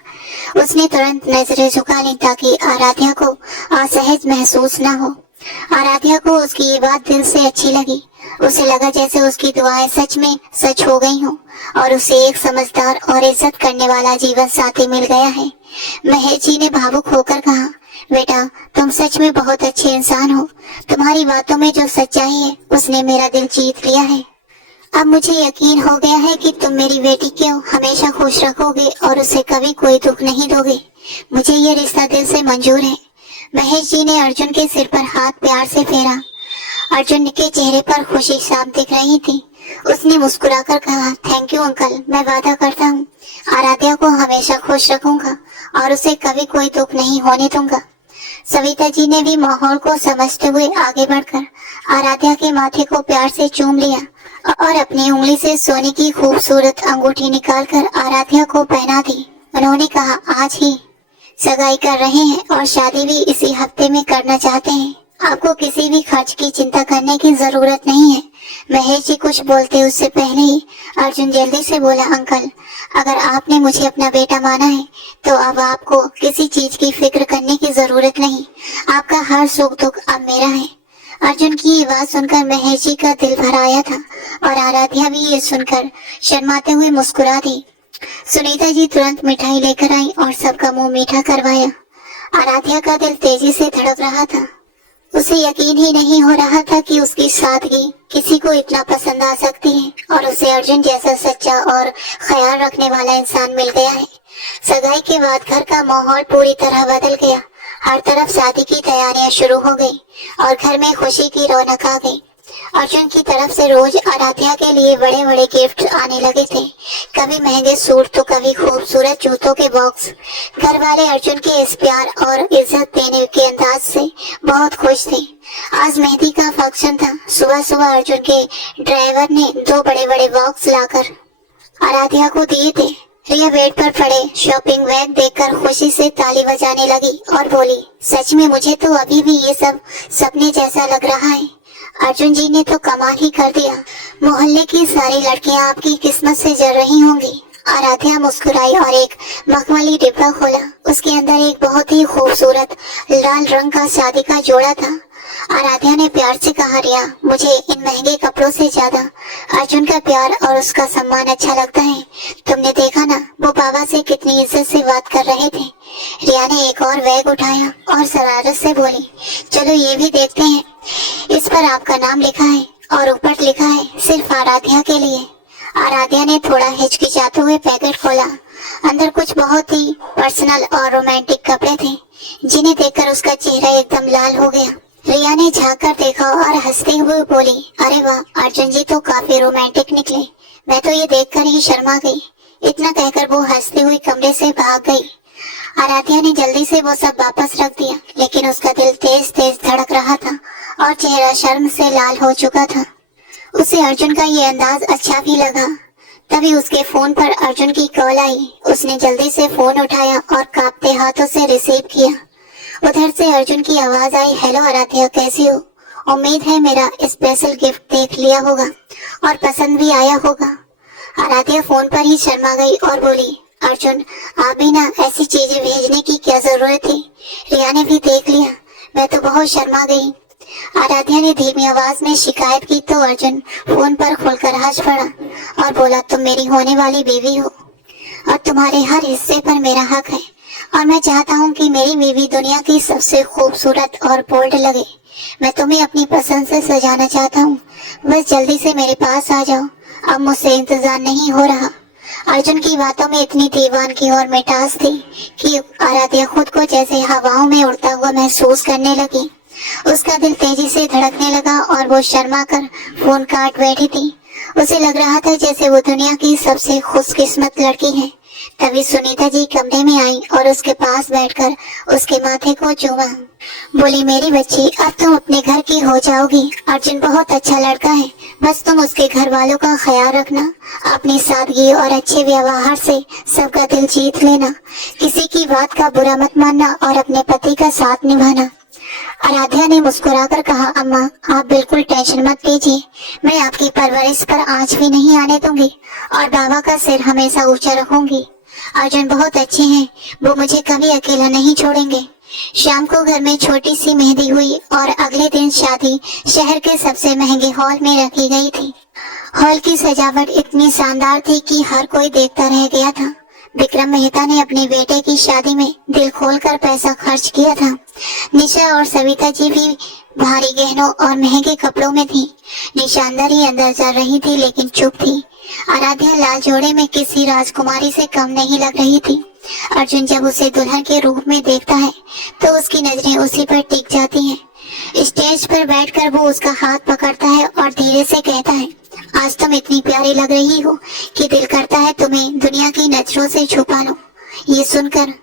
उसने तुरंत नजरें झुका ली ताकि आराध्या को असहज महसूस न हो। आराध्या को उसकी ये बात दिल से अच्छी लगी। उसे लगा जैसे उसकी दुआएं सच में सच हो गई हों और उसे एक समझदार और इज्जत करने वाला जीवन साथी मिल गया है। महेश जी ने भावुक होकर कहा, बेटा तुम सच में बहुत अच्छे इंसान हो। तुम्हारी बातों में जो सच्चाई है उसने मेरा दिल जीत लिया है। अब मुझे यकीन हो गया है कि तुम मेरी बेटी को हमेशा खुश रखोगे और उसे कभी कोई दुख नहीं दोगे। मुझे ये रिश्ता दिल से मंजूर है। महेश जी ने अर्जुन के सिर पर हाथ प्यार से फेरा। अर्जुन के चेहरे पर खुशी साफ दिख रही थी। उसने मुस्कुराकर कहा, थैंक यू अंकल, मैं वादा करता हूँ आराध्या को हमेशा खुश रखूंगा और उसे कभी कोई दुख नहीं होने दूंगा। सविता जी ने भी माहौल को समझते हुए आगे बढ़कर आराध्या के माथे को प्यार से चूम लिया और अपनी उंगली से सोने की खूबसूरत अंगूठी निकालकर आराध्या को पहना दी। उन्होंने कहा, आज ही सगाई कर रहे हैं और शादी भी इसी हफ्ते में करना चाहते हैं। आपको किसी भी खर्च की चिंता करने की जरूरत नहीं है। महेश जी कुछ बोलते उससे पहले ही अर्जुन जल्दी से बोला, अंकल अगर आपने मुझे अपना बेटा माना है तो अब आपको किसी चीज की फिक्र करने की जरूरत नहीं। आपका हर सुख दुख अब मेरा है। अर्जुन की ये बात सुनकर महेश जी का दिल भर आया था और आराध्या भी ये सुनकर शर्माते हुए मुस्कुरा दी। सुनीता जी तुरंत मिठाई लेकर आई और सबका मुंह मीठा करवाया। आराध्या का दिल तेजी से धड़क रहा था। उसे यकीन ही नहीं हो रहा था कि उसकी सादगी किसी को इतना पसंद आ सकती है और उसे अर्जुन जैसा सच्चा और ख्याल रखने वाला इंसान मिल गया है। सगाई के बाद घर का माहौल पूरी तरह बदल गया। हर तरफ शादी की तैयारियां शुरू हो गई और घर में खुशी की रौनक आ गई। अर्जुन की तरफ से रोज आराध्या के लिए बड़े बड़े गिफ्ट आने लगे थे, कभी महंगे सूट तो कभी खूबसूरत जूतों के बॉक्स। घर वाले अर्जुन के इस प्यार और इज्जत देने के अंदाज से बहुत खुश थे। आज मेहंदी का फंक्शन था। सुबह सुबह अर्जुन के ड्राइवर ने 2 बड़े बड़े बॉक्स लाकर आराध्या को दिए थे। रिया बेड पर पड़े शॉपिंग बैग देखकर खुशी से ताली बजाने लगी और बोली, सच में मुझे तो अभी भी ये सब सपने जैसा लग रहा है। अर्जुन जी ने तो कमाल ही कर दिया। मोहल्ले की सारी लड़कियां आपकी किस्मत से जल रही होंगी। आराध्या मुस्कुराई और एक मखमली डिब्बा खोला। उसके अंदर एक बहुत ही खूबसूरत लाल रंग का शादी का जोड़ा था। आराध्या ने प्यार से कहा, रिया मुझे इन महंगे कपड़ों से ज्यादा अर्जुन का प्यार और उसका सम्मान अच्छा लगता है। तुमने देखा ना, वो बाबा से कितनी इज्जत से बात कर रहे थे। रिया ने एक और बैग उठाया और शरारत से बोली, चलो ये भी देखते हैं। इस पर आपका नाम लिखा है और ऊपर लिखा है सिर्फ आराध्या के लिए। आराध्या ने थोड़ा हिचकिचाते हुए पैकेट खोला। अंदर कुछ बहुत ही पर्सनल और रोमांटिक कपड़े थे, जिन्हें देखकर उसका चेहरा एकदम लाल हो गया। रिया ने झांक कर देखा और हंसते हुए बोली, अरे वाह, अर्जुन जी तो काफी रोमांटिक निकले। मैं तो ये देखकर ही शर्मा गई। इतना कहकर वो हंसते हुए कमरे से भाग गई। आराध्या ने जल्दी से वो सब वापस रख दिया, लेकिन उसका दिल तेज तेज धड़क रहा था और चेहरा शर्म से लाल हो चुका था। उसे अर्जुन का ये अंदाज अच्छा भी लगा। तभी उसके फोन पर अर्जुन की कॉल आई। उसने जल्दी से फोन उठाया और कांपते हाथों से रिसीव किया। उधर से अर्जुन की आवाज आई, हेलो आराध्या, कैसी हो? उम्मीद है मेरा स्पेशल गिफ्ट देख लिया होगा और पसंद भी आया होगा। आराध्या फोन पर ही शर्मा गई और बोली, अर्जुन आप भी ना, ऐसी चीजें भेजने की क्या जरूरत थी? रिया ने भी देख लिया, मैं तो बहुत शर्मा गई। आराध्या ने धीमी आवाज में शिकायत की तो अर्जुन फोन पर खुलकर हंस पड़ा और बोला, तुम मेरी होने वाली बीवी हो और तुम्हारे हर हिस्से पर मेरा हक है और मैं चाहता हूँ कि मेरी बीवी दुनिया की सबसे खूबसूरत और बोल्ड लगे। मैं तुम्हें अपनी पसंद से सजाना चाहता हूँ, बस जल्दी से मेरे पास आ जाओ, अब मुझसे इंतजार नहीं हो रहा। अर्जुन की बातों में इतनी दीवानगी और मिठास थी कि आराध्या खुद को जैसे हवाओं में उड़ता हुआ महसूस करने लगी। उसका दिल तेजी से धड़कने लगा और वो शर्मा कर फोन काट बैठी थी। उसे लग रहा था जैसे वो दुनिया की सबसे खुशकिस्मत लड़की है। तभी सुनीता जी कमरे में आई और उसके पास बैठकर उसके माथे को चूमा। बोली, मेरी बच्ची, अब तुम अपने घर की हो जाओगी। अर्जुन बहुत अच्छा लड़का है, बस तुम उसके घर वालों का ख्याल रखना। अपनी सादगी और अच्छे व्यवहार से सबका दिल जीत लेना। किसी की बात का बुरा मत मानना और अपने पति का साथ निभाना। आराध्या ने मुस्कुराकर कहा, अम्मा आप बिल्कुल टेंशन मत लीजिए, मैं आपकी परवरिश पर आंच भी नहीं आने दूंगी और बाबा का सिर हमेशा ऊंचा रखूंगी। अर्जुन बहुत अच्छे हैं, वो मुझे कभी अकेला नहीं छोड़ेंगे। शाम को घर में छोटी सी मेहंदी हुई और अगले दिन शादी शहर के सबसे महंगे हॉल में रखी गई थी। हॉल की सजावट इतनी शानदार थी कि हर कोई देखता रह गया था। विक्रम मेहता ने अपने बेटे की शादी में दिल खोलकर पैसा खर्च किया था। निशा और सविता जी भी भारी गहनों और महंगे कपड़ों में थी। निशा अंदर ही अंदर चल रही थी लेकिन चुप थी। आराध्या लाल जोड़े में किसी राजकुमारी से कम नहीं लग रही थी। अर्जुन जब उसे दुल्हन के रूप में देखता है तो उसकी नजरें उसी पर टिक जाती हैं। स्टेज पर बैठकर वो उसका हाथ पकड़ता है और धीरे से कहता है, आज तुम इतनी प्यारी लग रही हो कि दिल करता है तुम्हें दुनिया की नजरों से छुपा लो। ये सुनकर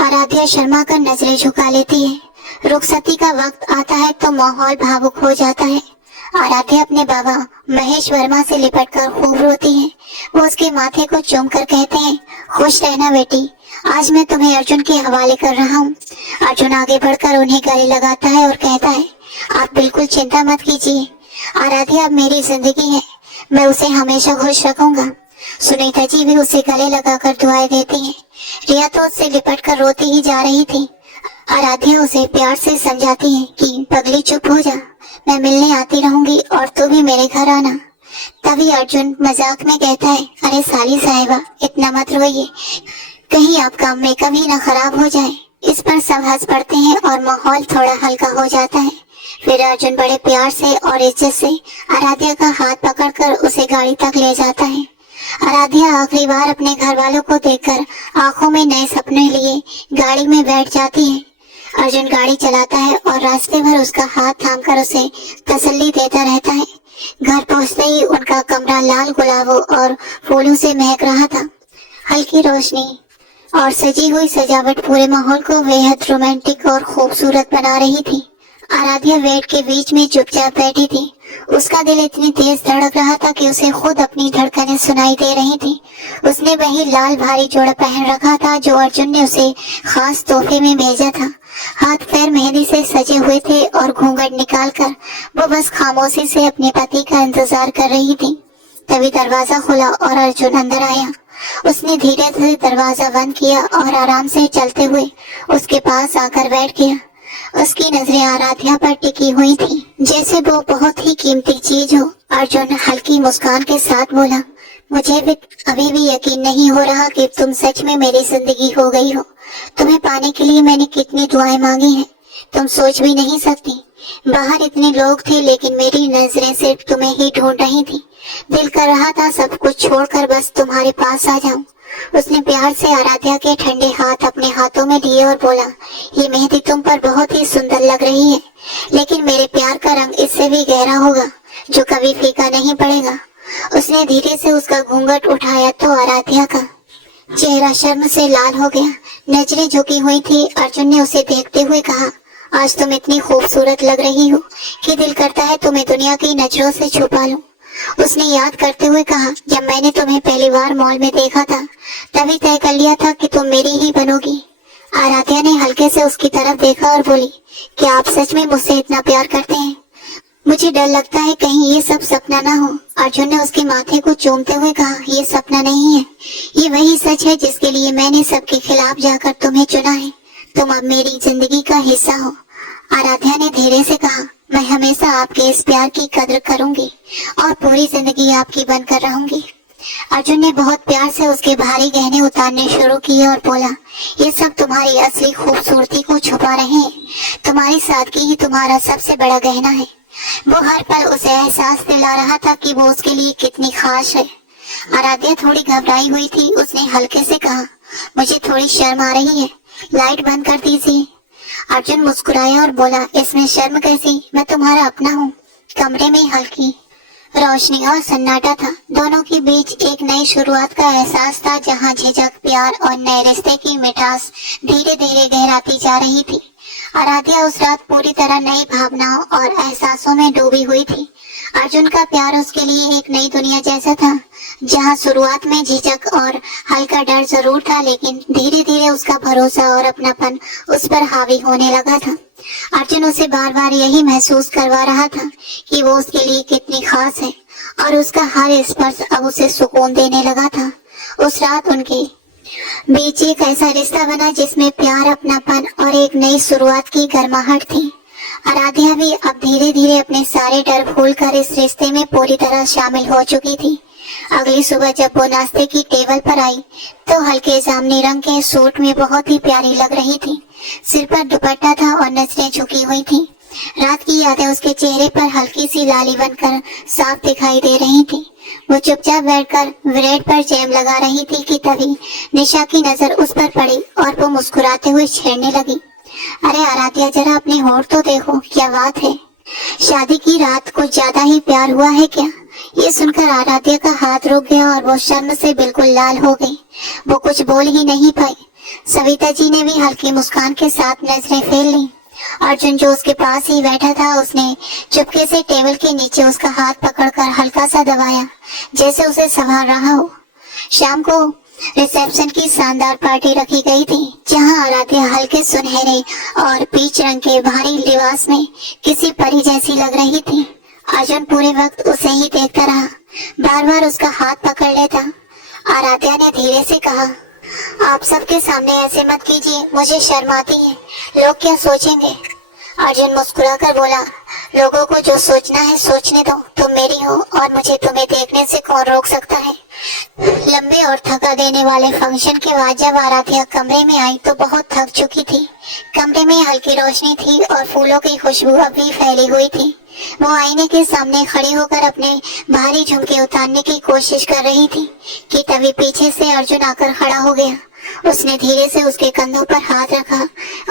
आराध्या शर्मा कर नजरें झुका लेती है। रुखसती का वक्त आता है तो माहौल भावुक हो जाता है। आराध्या अपने बाबा महेश वर्मा से लिपटकर खूब रोती है। वो उसके माथे को चूमकर कहते हैं, खुश रहना बेटी, आज मैं तुम्हें अर्जुन के हवाले कर रहा हूँ। अर्जुन आगे बढ़कर उन्हें गले लगाता है और कहता है, आप बिल्कुल चिंता मत कीजिए, आराध्या अब मेरी जिंदगी है, मैं उसे हमेशा खुश रखूंगा। सुनीता जी भी उसे गले लगाकर दुआएं देती हैं। रिया तो उससे लिपटकर रोती ही जा रही थी। आराध्या उसे प्यार से समझाती है कि पगली चुप हो जा, मैं मिलने आती रहूंगी और तू भी मेरे घर आना। तभी अर्जुन मजाक में कहता है, अरे साली साहिबा इतना मत रोइए, कहीं आपका मेकअप ही ना खराब हो जाए। इस पर सब हंस पड़ते हैं और माहौल थोड़ा हल्का हो जाता है। फिर अर्जुन बड़े प्यार से और इज्जत से आराध्या का हाथ पकड़कर उसे गाड़ी तक ले जाता है। आराध्या आखिरी बार अपने घर वालों को देखकर आंखों में नए सपने लिए गाड़ी में बैठ जाती है। अर्जुन गाड़ी चलाता है और रास्ते भर उसका हाथ थामकर उसे तसल्ली देता रहता है। घर पहुंचते ही उनका कमरा लाल गुलाबों और फूलों से महक रहा था। हल्की रोशनी और सजी हुई सजावट पूरे माहौल को बेहद रोमांटिक और खूबसूरत बना रही थी। आराध्या बेड के बीच में चुपचाप बैठी थी। उसका दिल इतनी तेज धड़क रहा था कि उसे खुद अपनी धड़कनें सुनाई दे रही थी। उसने वही लाल भारी जोड़ा पहन रखा था जो अर्जुन ने उसे खास तोहफे में भेजा था। हाथ पैर मेहंदी से सजे हुए थे और घूंघट निकालकर वो बस खामोशी से अपने पति का इंतजार कर रही थी। तभी दरवाजा खुला और अर्जुन अंदर आया। उसने धीरे से दरवाजा बंद किया और आराम से चलते हुए उसके पास आकर बैठ गया। उसकी नजरें आराध्या पर टिकी हुई थी, जैसे वो बहुत ही कीमती चीज हो। अर्जुन हल्की मुस्कान के साथ बोला, मुझे भी अभी भी यकीन नहीं हो रहा कि तुम सच में मेरी जिंदगी हो गई हो। तुम्हें पाने के लिए मैंने कितनी दुआएं मांगी हैं, तुम सोच भी नहीं सकती। बाहर इतने लोग थे लेकिन मेरी नजरें सिर्फ तुम्हें ही ढूंढ रही थी। दिल कर रहा था सब कुछ छोड़कर बस तुम्हारे पास आ जाऊं। उसने प्यार से आराध्या के ठंडे हाथ अपने हाथों में लिए और बोला, ये मेहंदी तुम पर बहुत ही सुंदर लग रही है, लेकिन मेरे प्यार का रंग इससे भी गहरा होगा, जो कभी फीका नहीं पड़ेगा। उसने धीरे से उसका घूंघट उठाया तो आराध्या का चेहरा शर्म से लाल हो गया। नजरें झुकी हुई थी। अर्जुन ने उसे देखते हुए कहा, आज तुम इतनी खूबसूरत लग रही हो कि दिल करता है तुम्हें दुनिया की नजरों से छुपा लूं। उसने याद करते हुए कहा, जब मैंने तुम्हें पहली बार मॉल में देखा था तभी तय कर लिया था कि तुम मेरी ही बनोगी। आराध्या ने हल्के से उसकी तरफ देखा और बोली, क्या आप सच में मुझसे इतना प्यार करते हैं? मुझे डर लगता है कहीं ये सब सपना ना हो। अर्जुन ने उसके माथे को चूमते हुए कहा, ये सपना नहीं है, ये वही सच है जिसके लिए मैंने सबके खिलाफ जाकर तुम्हें चुना है। तुम अब मेरी जिंदगी का हिस्सा हो। आराध्या ने धीरे से कहा, मैं हमेशा आपके इस प्यार की कदर करूंगी और पूरी जिंदगी आपकी बनकर रहूंगी। अर्जुन ने बहुत प्यार से उसके भारी गहने उतारने शुरू किए और बोला, ये सब तुम्हारी असली खूबसूरती को छुपा रहे हैं। तुम्हारी सादगी ही तुम्हारा सबसे बड़ा गहना है। वो हर पल उसे एहसास दिला रहा था कि वो उसके लिए कितनी खास है। आराध्या थोड़ी घबराई हुई थी। उसने हल्के से कहा, मुझे थोड़ी शर्म आ रही है, लाइट बंद कर दीजिए। अर्जुन मुस्कुराया और बोला, इसमें शर्म कैसी, मैं तुम्हारा अपना हूँ। कमरे में हल्की रोशनी और सन्नाटा था। दोनों के बीच एक नई शुरुआत का एहसास था, जहाँ झिझक, प्यार और नए रिश्ते की मिठास धीरे धीरे गहराती जा रही थी। आराध्या उस रात पूरी तरह नई भावनाओं और एहसासों में डूबी हुई थी। अर्जुन का प्यार उसके लिए एक नई दुनिया जैसा था, जहाँ शुरुआत में झिझक और हल्का डर जरूर था, लेकिन धीरे धीरे उसका भरोसा और अपनापन उस पर हावी होने लगा था। अर्जुन उसे बार बार यही महसूस करवा रहा था कि वो उसके लिए कितनी खास है और उसका हर स्पर्श अब उसे सुकून देने लगा था। उस रात उनके बीच एक ऐसा रिश्ता बना जिसमें प्यार, अपनापन और एक नई शुरुआत की गर्माहट थी। आराध्या भी अब धीरे धीरे अपने सारे डर भूलकर इस रिश्ते में पूरी तरह शामिल हो चुकी थी। अगली सुबह जब वो नाश्ते की टेबल पर आई तो हल्के जामुनी रंग के सूट में बहुत ही प्यारी लग रही थी। सिर पर दुपट्टा था और नजरें झुकी हुई थी। रात की यादें उसके चेहरे पर हल्की सी लाली बनकर साफ दिखाई दे रही थी। वो चुपचाप बैठकर ब्रेड पर जैम लगा रही थी कि तभी निशा की नजर उस पर पड़ी और वो मुस्कुराते हुए छेड़ने लगी। अरे आराध्या, जरा अपने होंठ तो देखो, क्या बात है, शादी की रात कुछ ज्यादा ही प्यार हुआ है क्या? ये सुनकर आराध्या का हाथ रुक गया और वो शर्म से बिल्कुल लाल हो गई। वो कुछ बोल ही नहीं पाई। सविता जी ने भी हल्की मुस्कान के साथ नजरें फेर ली। अर्जुन जो उसके पास ही बैठा था, उसने चुपके से टेबल के नीचे उसका हाथ पकड़कर हल्का सा दबाया, जैसे उसे संभाल रहा हो। शाम को रिसेप्शन की शानदार पार्टी रखी गई थी, जहां आराध्या हल्के सुनहरे और पीच रंग के भारी लिबास में किसी परी जैसी लग रही थी। अर्जुन पूरे वक्त उसे ही देखता रहा, बार बार उसका हाथ पकड़ लेता। आराध्या ने धीरे से कहा, आप सबके सामने ऐसे मत कीजिए, मुझे शर्म आती है, लोग क्या सोचेंगे? अर्जुन मुस्कुराकर बोला, लोगों को जो सोचना है सोचने दो, तुम मेरी हो और मुझे तुम्हें देखने से कौन रोक सकता है। लंबे और थका देने वाले फंक्शन के बाद जब आराध्या कमरे में आई तो बहुत थक चुकी थी। कमरे में हल्की रोशनी थी और फूलों की खुशबू अभी फैली हुई थी। वो आईने के सामने खड़ी होकर अपने भारी झुमके उतारने की कोशिश कर रही थी कि तभी पीछे से अर्जुन आकर खड़ा हो गया। उसने धीरे से उसके कंधों पर हाथ रखा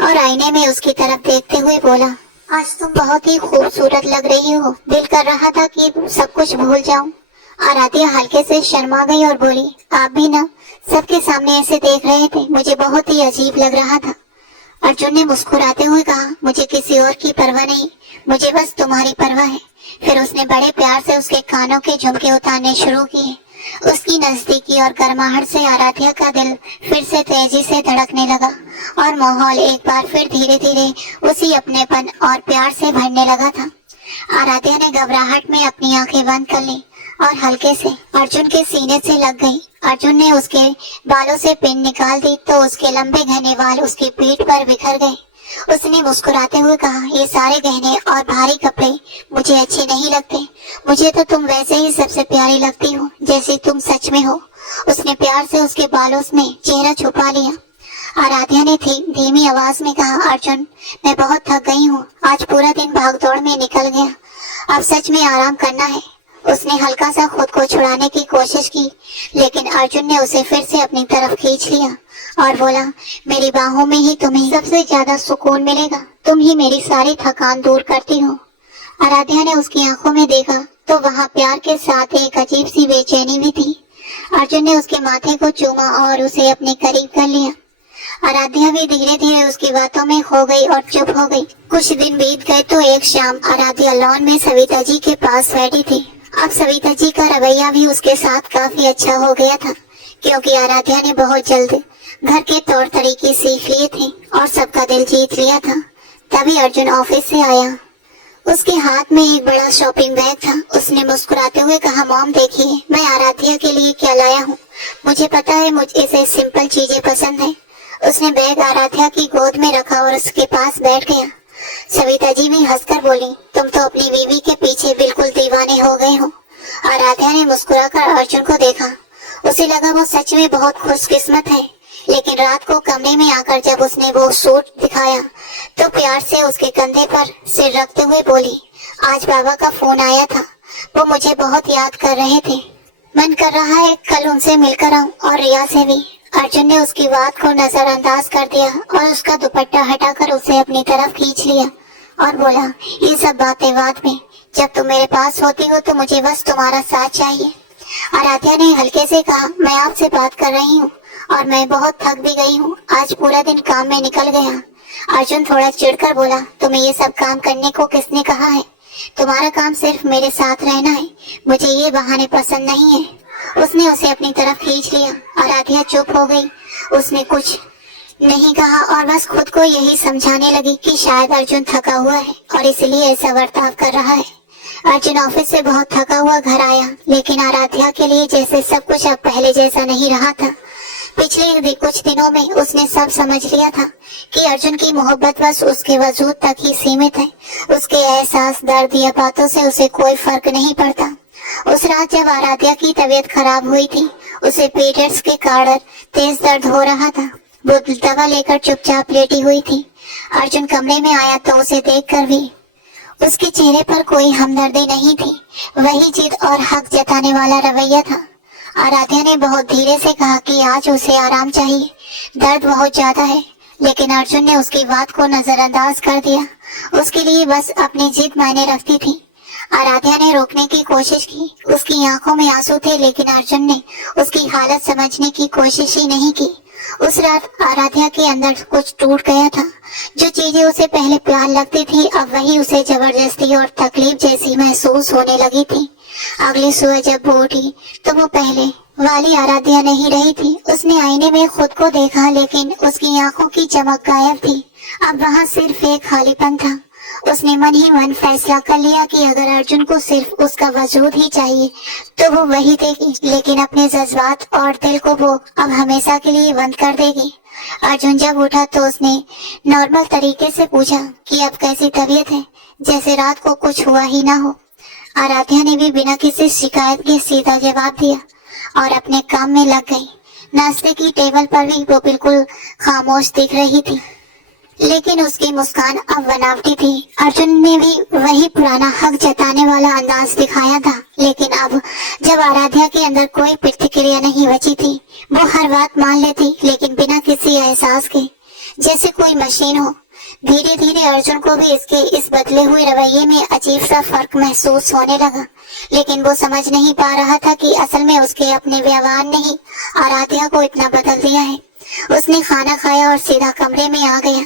और आईने में उसकी तरफ देखते हुए बोला, आज तुम बहुत ही खूबसूरत लग रही हो, दिल कर रहा था कि सब कुछ भूल जाऊं। आराध्या हल्के से शर्मा गई और बोली, आप भी ना सबके सामने ऐसे देख रहे थे, मुझे बहुत ही अजीब लग रहा था। अर्जुन ने मुस्कुराते हुए कहा, मुझे किसी और की परवाह नहीं, मुझे बस तुम्हारी परवाह है। फिर उसने बड़े प्यार से उसके कानों के झुमके उतारने शुरू किए। उसकी नजदीकी और गर्माहट से आराध्या का दिल फिर से तेजी से धड़कने लगा और माहौल एक बार फिर धीरे धीरे उसी अपनेपन और प्यार से भरने लगा था। आराध्या ने घबराहट में अपनी आंखें बंद कर ली और हल्के से अर्जुन के सीने से लग गई। अर्जुन ने उसके बालों से पिन निकाल दी तो उसके लंबे घने बाल उसकी पीठ पर बिखर गए। उसने मुस्कुराते हुए कहा, ये सारे गहने और भारी कपड़े मुझे अच्छे नहीं लगते। मुझे तो तुम वैसे ही सबसे प्यारी लगती हो जैसे तुम सच में हो। उसने प्यार से उसके बालों में चेहरा छुपा लिया। आराध्या ने धीमी आवाज में कहा, अर्जुन, मैं बहुत थक गई हूँ। आज पूरा दिन भागदौड़ में निकल गया। अब सच में आराम करना है। उसने हल्का सा खुद को छुड़ाने की कोशिश की, लेकिन अर्जुन ने उसे फिर से अपनी तरफ खींच लिया और बोला, मेरी बाहों में ही तुम्हें सबसे ज्यादा सुकून मिलेगा। तुम ही मेरी सारी थकान दूर करती हो। आराध्या ने उसकी आंखों में देखा तो वहाँ प्यार के साथ एक अजीब सी बेचैनी भी थी। अर्जुन ने उसके माथे को चूमा और उसे अपने करीब कर लिया। आराध्या भी धीरे धीरे उसकी बातों में खो गई और चुप हो गई। कुछ दिन बीत गए तो एक शाम आराध्या लॉन में सविता जी के पास बैठी थी। अब सविता जी का रवैया भी उसके साथ काफी अच्छा हो गया था, क्योंकि आराध्या ने बहुत जल्द घर के तौर तरीके सीख लिए थे और सबका दिल जीत लिया था। तभी अर्जुन ऑफिस से आया। उसके हाथ में एक बड़ा शॉपिंग बैग था। उसने मुस्कुराते हुए कहा, मॉम देखिए, मैं आराध्या के लिए क्या लाया हूँ। मुझे पता है मुझे इसे सिंपल चीजें पसंद है। उसने बैग आराध्या की गोद में रखा और उसके पास बैठ गया। सविता जी भी हंसकर बोली, तुम तो अपनी बीवी के पीछे बिल्कुल दीवाने हो गए हो। आराध्या ने मुस्कुराकर अर्जुन को देखा। उसे लगा वो सच में बहुत खुशकिस्मत है। लेकिन रात को कमरे में आकर जब उसने वो सूट दिखाया तो प्यार से उसके कंधे पर सिर रखते हुए बोली, आज बाबा का फोन आया था। वो मुझे बहुत याद कर रहे थे। मन कर रहा है कल उनसे मिलकर आऊं और रिया से भी। अर्जुन ने उसकी बात को नजरअंदाज कर दिया और उसका दुपट्टा हटाकर उसे अपनी तरफ खींच लिया और बोला, ये सब बातें बाद में, जब तुम मेरे पास होती हो तो मुझे बस तुम्हारा साथ चाहिए। आराध्या ने हल्के से कहा, मैं आपसे बात कर रही हूँ और मैं बहुत थक भी गई हूँ। आज पूरा दिन काम में निकल गया। अर्जुन थोड़ा चिढ़कर बोला, तुम्हें ये सब काम करने को किसने कहा है? तुम्हारा काम सिर्फ मेरे साथ रहना है। मुझे ये बहाने पसंद नहीं है। उसने उसे अपनी तरफ खींच लिया। आराध्या चुप हो गई। उसने कुछ नहीं कहा और बस खुद को यही समझाने लगी कि शायद अर्जुन थका हुआ है और इसलिए ऐसा बर्ताव कर रहा है। अर्जुन ऑफिस से बहुत थका हुआ घर आया, लेकिन आराध्या के लिए जैसे सब कुछ अब पहले जैसा नहीं रहा था। पिछले कुछ दिनों में उसने सब समझ लिया था कि अर्जुन की मोहब्बत बस उसके वजूद तक ही सीमित है। उसके एहसास, दर्द या बातों से उसे कोई फर्क नहीं पड़ता। उस रात जब आराध्या की तबीयत खराब हुई थी, उसे पीरियड्स के कारण तेज दर्द हो रहा था। वो दवा लेकर चुपचाप लेटी हुई थी। अर्जुन कमरे में आया तो उसे देखकर भी उसके चेहरे पर कोई हमदर्दी नहीं थी। वही जिद और हक जताने वाला रवैया था। आराध्या ने बहुत धीरे से कहा कि आज उसे आराम चाहिए, दर्द बहुत ज्यादा है। लेकिन अर्जुन ने उसकी बात को नजरअंदाज कर दिया। उसके लिए बस अपनी जिद मायने रखती थी। आराध्या ने रोकने की कोशिश की। उसकी आंखों में आंसू थे, लेकिन अर्जुन ने उसकी हालत समझने की कोशिश ही नहीं की। उस रात आराध्या के अंदर कुछ टूट गया था। जो चीजें उसे पहले प्यार लगती थी, अब वही उसे जबरदस्ती और तकलीफ जैसी महसूस होने लगी थी। अगली सुबह जब वो उठी तो वो पहले वाली आराध्या नहीं रही थी। उसने आईने में खुद को देखा, लेकिन उसकी आंखों की चमक गायब थी। अब वहाँ सिर्फ एक खालीपन था। उसने मन ही मन फैसला कर लिया कि अगर अर्जुन को सिर्फ उसका वजूद ही चाहिए तो वो वही देगी, लेकिन अपने जज्बात और दिल को वो अब हमेशा के लिए बंद कर देगी। अर्जुन जब उठा तो उसने नॉर्मल तरीके से पूछा कि अब कैसी तबीयत है, जैसे रात को कुछ हुआ ही ना हो। आराध्या ने भी बिना किसी शिकायत के सीधा जवाब दिया और अपने काम में लग गई। नाश्ते की टेबल पर भी वो बिल्कुल खामोश दिख रही थी, लेकिन उसकी मुस्कान अब बनावटी थी। अर्जुन ने भी वही पुराना हक जताने वाला अंदाज दिखाया था, लेकिन अब जब आराध्या के अंदर कोई प्रतिक्रिया नहीं बची थी, वो हर बात मान लेती, लेकिन बिना किसी एहसास के, जैसे कोई मशीन हो। धीरे धीरे अर्जुन को भी इसके इस बदले हुए रवैये में अजीब सा फर्क महसूस होने लगा, लेकिन वो समझ नहीं पा रहा था कि असल में उसके अपने व्यवहार ने ही आराध्या को इतना बदल दिया है। उसने खाना खाया और सीधा कमरे में आ गया।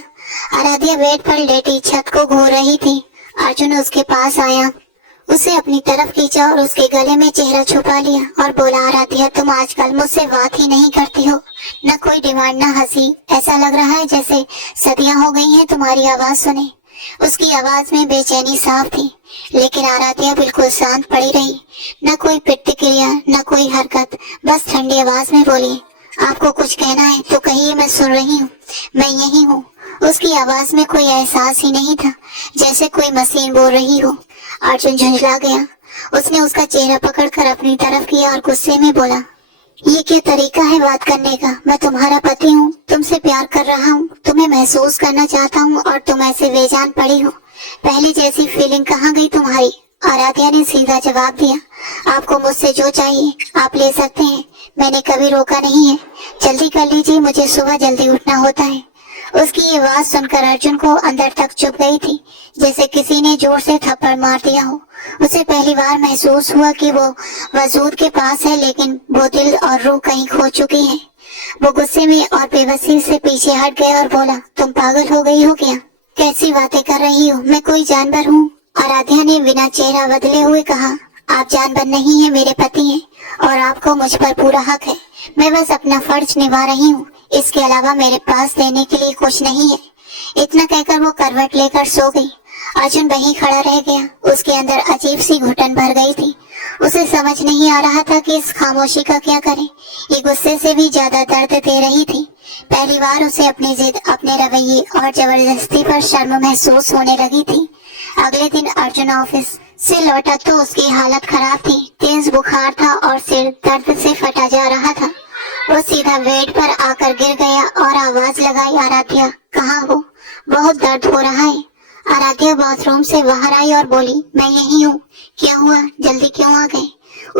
आराध्या बेड पर लेटी छत को घूर रही थी। अर्जुन उसके पास आया, उसे अपनी तरफ खींचा और उसके गले में चेहरा छुपा लिया और बोला, आराध्या, तुम आजकल मुझसे बात ही नहीं करती हो, न कोई डिमांड, न हंसी। ऐसा लग रहा है जैसे सदियां हो गई हैं तुम्हारी आवाज सुने। उसकी आवाज में बेचैनी साफ थी, लेकिन आराध्या बिल्कुल शांत पड़ी रही। न कोई प्रतिक्रिया, न कोई हरकत, बस ठंडी आवाज में बोली, आपको कुछ कहना है तो कहिए, मैं सुन रही हूँ, मैं यही हूँ। उसकी आवाज में कोई एहसास ही नहीं था, जैसे कोई मशीन बोल रही हो। अर्जुन झुंझला गया। उसने उसका चेहरा पकड़कर अपनी तरफ किया और गुस्से में बोला, ये क्या तरीका है बात करने का? मैं तुम्हारा पति हूँ, तुमसे प्यार कर रहा हूँ, तुम्हें महसूस करना चाहता हूँ और तुम ऐसे बेजान पड़ी हो। पहले जैसी फीलिंग कहाँ गई तुम्हारी? आराध्या ने सीधा जवाब दिया, आपको मुझसे जो चाहिए आप ले सकते हैं, मैंने कभी रोका नहीं है। जल्दी कर लीजिए, मुझे सुबह जल्दी उठना होता है। उसकी ये बात सुनकर अर्जुन को अंदर तक चुभ गई थी, जैसे किसी ने जोर से थप्पड़ मार दिया हो। उसे पहली बार महसूस हुआ कि वो वजूद के पास है, लेकिन वो दिल और रूह कहीं खो चुकी है। वो गुस्से में और बेबसी से पीछे हट गया और बोला, तुम पागल हो गई हो क्या? कैसी बातें कर रही हो? मैं कोई जानवर हूँ? आराध्या ने बिना चेहरा बदले हुए कहा, आप जानवर नहीं है, मेरे पति हैं और आपको मुझ पर पूरा हक है। मैं बस अपना फर्ज निभा रही हूँ, इसके अलावा मेरे पास देने के लिए कुछ नहीं है। इतना कहकर वो करवट लेकर सो गई। अर्जुन वहीं खड़ा रह गया। उसके अंदर अजीब सी घुटन भर गई थी। उसे समझ नहीं आ रहा था कि इस खामोशी का क्या करे। ये गुस्से से भी ज्यादा दर्द दे रही थी। पहली बार उसे अपनी जिद, अपने रवैये और जबरदस्ती पर शर्म महसूस होने लगी थी। अगले दिन अर्जुन ऑफिस से लौटा तो उसकी हालत खराब थी। तेज बुखार था और सिर दर्द से फटा जा रहा था। वो सीधा बेड पर आकर गिर गया और आवाज लगाई, आराध्या कहाँ हो? बहुत दर्द हो रहा है। आराध्या बाथरूम से बाहर आई और बोली, मैं यही हूँ। क्या हुआ, जल्दी क्यों आ गए?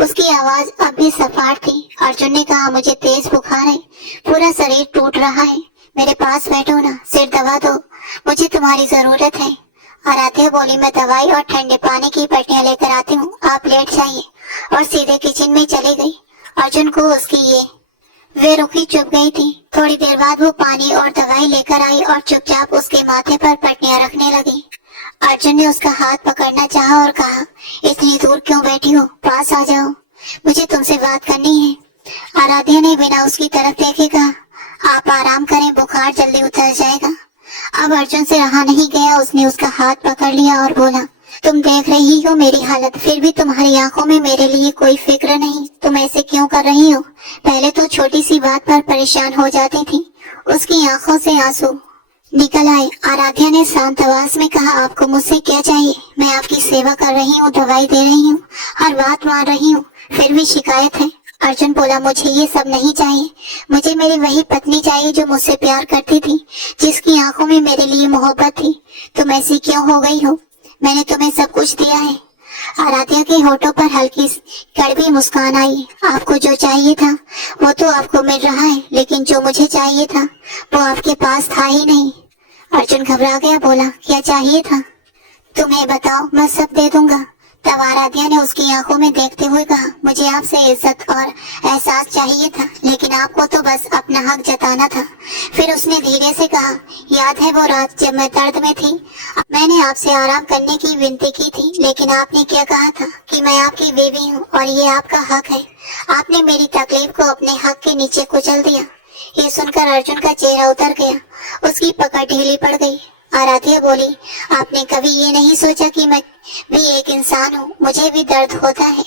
उसकी आवाज अब भी सपाट थी। अर्जुन ने कहा, मुझे तेज बुखार है, पूरा शरीर टूट रहा है, मेरे पास बैठो ना, सिर दबा दो, मुझे तुम्हारी जरूरत है। आराध्या बोली, मैं दवाई और ठंडे पानी की पट्टियां लेकर आती हूँ, आप लेट जाइए, और सीधे किचन में चली गई। अर्जुन को उसकी ये बेरुखी चुभ गई थी। थोड़ी देर बाद वो पानी और दवाई लेकर आई और चुपचाप उसके माथे पर पट्टियां रखने लगी। अर्जुन ने उसका हाथ पकड़ना चाहा और कहा, इतनी दूर क्यों बैठी हो, पास आ जाओ, मुझे तुमसे बात करनी है। आराध्या ने बिना उसकी तरफ देखे कहा, आप आराम करें, बुखार जल्दी उतर जाएगा। अब अर्जुन से रहा नहीं गया। उसने उसका हाथ पकड़ लिया और बोला, तुम देख रही हो मेरी हालत, फिर भी तुम्हारी आंखों में मेरे लिए कोई फिक्र नहीं। तुम ऐसे क्यों कर रही हो? पहले तो छोटी सी बात पर परेशान हो जाती थी। उसकी आंखों से आंसू निकल आए। आराध्या ने शांत आवाज में कहा, आपको मुझसे क्या चाहिए? मैं आपकी सेवा कर रही हूँ, दवाई दे रही हूँ, हर बात मान रही हूँ, फिर भी शिकायत है। अर्जुन बोला, मुझे ये सब नहीं चाहिए, मुझे मेरी वही पत्नी चाहिए जो मुझसे प्यार करती थी, जिसकी आंखों में मेरे लिए मोहब्बत थी। तुम ऐसी क्यों हो गई हो? मैंने तुम्हें सब कुछ दिया है। आराध्या के होठों पर हल्की कड़वी मुस्कान आई। आपको जो चाहिए था वो तो आपको मिल रहा है, लेकिन जो मुझे चाहिए था वो आपके पास था ही नहीं। अर्जुन घबरा गया, बोला, क्या चाहिए था? तुम्हें बताओ, मैं सब दे दूंगा। तब आराध्या ने उसकी आंखों में देखते हुए कहा, मुझे आपसे इज्जत और एहसास चाहिए था, लेकिन आपको तो बस अपना हक जताना था। फिर उसने धीरे से कहा, याद है वो रात जब मैं दर्द में थी, मैंने आपसे आराम करने की विनती की थी, लेकिन आपने क्या कहा था कि मैं आपकी बीवी हूँ और ये आपका हक है। आपने मेरी तकलीफ को अपने हक के नीचे कुचल दिया। ये सुनकर अर्जुन का चेहरा उतर गया। उसकी पकड़ ढीली पड़ गई। आराध्या बोली, आपने कभी ये नहीं सोचा कि मैं भी एक इंसान हूँ, मुझे भी दर्द होता है,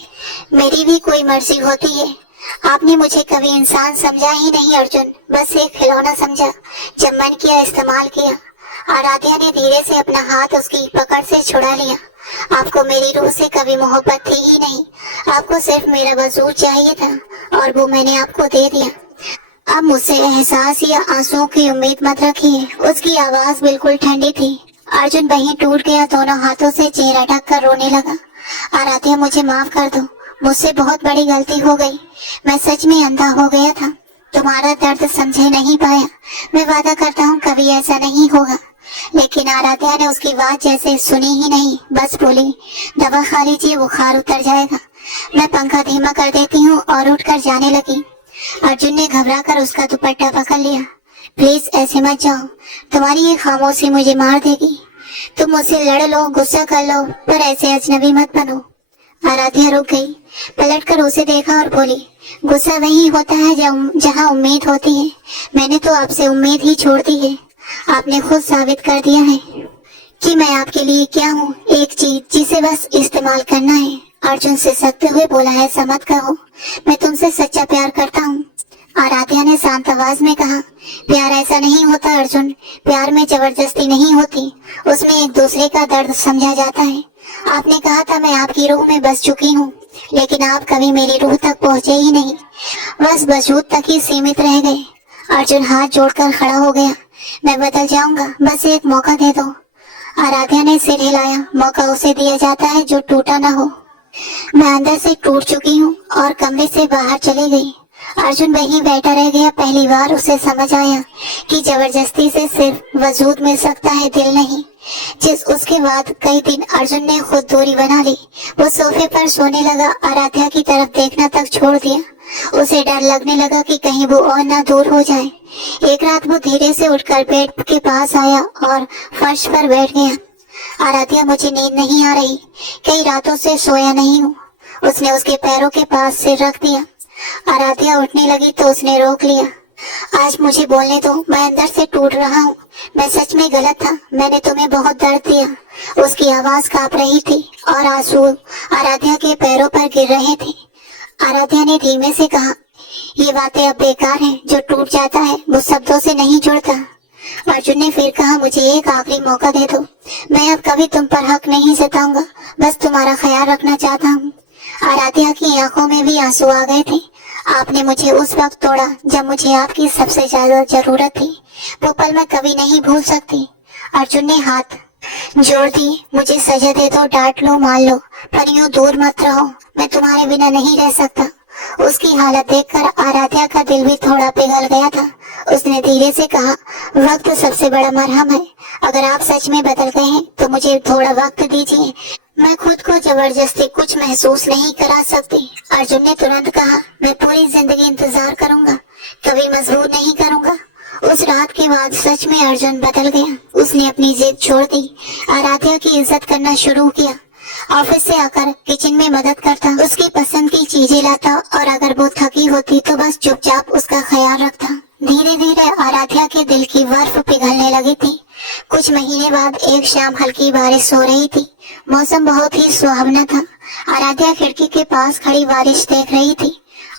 मेरी भी कोई मर्जी होती है। आपने मुझे कभी इंसान समझा ही नहीं अर्जुन, बस एक खिलौना समझा, जब मन किया इस्तेमाल किया। आराध्या ने धीरे से अपना हाथ उसकी पकड़ से छुड़ा लिया। आपको मेरी रूह से कभी मोहब्बत थी ही नहीं, आपको सिर्फ मेरा वजूद चाहिए था और वो मैंने आपको दे दिया। अब मुझसे एहसास या आंसुओं की उम्मीद मत रखिए। उसकी आवाज बिल्कुल ठंडी थी। अर्जुन वहीं टूट गया, दोनों हाथों से चेहरा ढककर रोने लगा। आराध्या, मुझे माफ कर दो, मुझसे बहुत बड़ी गलती हो गई, मैं सच में अंधा हो गया था, तुम्हारा दर्द समझे नहीं पाया। मैं वादा करता हूँ कभी ऐसा नहीं होगा। लेकिन आराध्या ने उसकी बात जैसे सुनी ही नहीं, बस बोली, दवा खा लीजिए, बुखार उतर जाएगा। मैं पंखा धीमा कर देती हूँ और उठकर जाने लगी। अर्जुन ने घबराकर उसका दुपट्टा पकड़ लिया। प्लीज ऐसे मत जाओ, तुम्हारी ये खामोशी मुझे मार देगी। तुम मुझसे लड़ लो, गुस्सा कर लो, पर ऐसे अजनबी मत बनो। आराध्या रुक गई, पलटकर उसे देखा और बोली, गुस्सा वही होता है जहाँ उम्मीद होती है। मैंने तो आपसे उम्मीद ही छोड़ दी है। आपने खुद साबित कर दिया है कि मैं आपके लिए क्या हूँ, एक चीज जिसे बस इस्तेमाल करना है। अर्जुन से सकते हुए बोला, ऐसा मत कहो, मैं तुमसे सच्चा प्यार करता हूँ। आराध्या ने शांत आवाज में कहा, प्यार ऐसा नहीं होता अर्जुन, प्यार में जबरदस्ती नहीं होती, उसमें एक दूसरे का दर्द समझा जाता है। आपने कहा था मैं आपकी रूह में बस चुकी हूँ, लेकिन आप कभी मेरी रूह तक पहुँचे ही नहीं, बस वजूद तक ही सीमित रह गए। अर्जुन हाथ जोड़कर खड़ा हो गया, मैं बदल जाऊंगा, बस एक मौका दे दो। आराध्या ने सिर हिलाया, मौका उसे दिया जाता है जो टूटा न हो। मैं अंदर से टूट चुकी हूँ और कमरे से बाहर चली गई। अर्जुन वहीं बैठा रह गया। पहली बार उसे समझ आया कि जबरदस्ती से सिर्फ वजूद मिल सकता है, दिल नहीं। उसके बाद कई दिन अर्जुन ने खुद दूरी बना ली। वो सोफे पर सोने लगा, आराध्या की तरफ देखना तक छोड़ दिया। उसे डर लगने लगा कि कहीं वो और ना दूर हो जाए। एक रात वो धीरे से उठकर बेड के पास आया और फर्श पर बैठ गया। आराध्या, मुझे नींद नहीं आ रही, कई रातों से सोया नहीं हूँ। उसने उसके पैरों के पास सिर रख दिया। आराध्या उठने लगी तो उसने रोक लिया। आज मुझे बोलने दो, मैं अंदर से टूट रहा हूँ, मैं सच में गलत था, मैंने तुम्हें बहुत दर्द दिया। उसकी आवाज कांप रही थी और आंसू आराध्या के पैरों पर गिर रहे थे। आराध्या ने धीमे से कहा, ये बातें अब बेकार हैं, जो टूट जाता है वो शब्दों से नहीं जुड़ता। अर्जुन ने फिर कहा, मुझे एक आखिरी मौका दे दो, मैं अब कभी तुम पर हक नहीं जताऊंगा, बस तुम्हारा ख्याल रखना चाहता हूँ। आराध्या की आंखों में भी आंसू आ गए थे। आपने मुझे उस वक्त तोड़ा जब मुझे आपकी सबसे ज्यादा जरूरत थी, वो पल मैं कभी नहीं भूल सकती। अर्जुन ने हाथ जोड़ दिए, मुझे सजा दे दो, डांट लो, मान लो, पर यूं दूर मत रहो, मैं तुम्हारे बिना नहीं रह सकता। उसकी हालत देखकर आराध्या का दिल भी थोड़ा पिघल गया था। उसने धीरे से कहा, वक्त सबसे बड़ा मरहम है, अगर आप सच में बदल गए हैं तो मुझे थोड़ा वक्त दीजिए, मैं खुद को जबरदस्ती कुछ महसूस नहीं करा सकती। अर्जुन ने तुरंत कहा, मैं पूरी जिंदगी इंतजार करूंगा, कभी मजबूर नहीं करूंगा। उस रात के बाद सच में अर्जुन बदल गया। उसने अपनी जिद छोड़ दी, आराध्या की इज्जत करना शुरू किया। ऑफिस से आकर किचन में मदद करता, उसकी पसंद की चीजें लाता और अगर वो थकी होती तो बस चुपचाप उसका ख्याल रखता। धीरे धीरे आराध्या के दिल की बर्फ पिघलने लगी थी। कुछ महीने बाद एक शाम हल्की बारिश हो रही थी। मौसम बहुत ही सुहावना था। आराध्या खिड़की के पास खड़ी बारिश देख रही थी।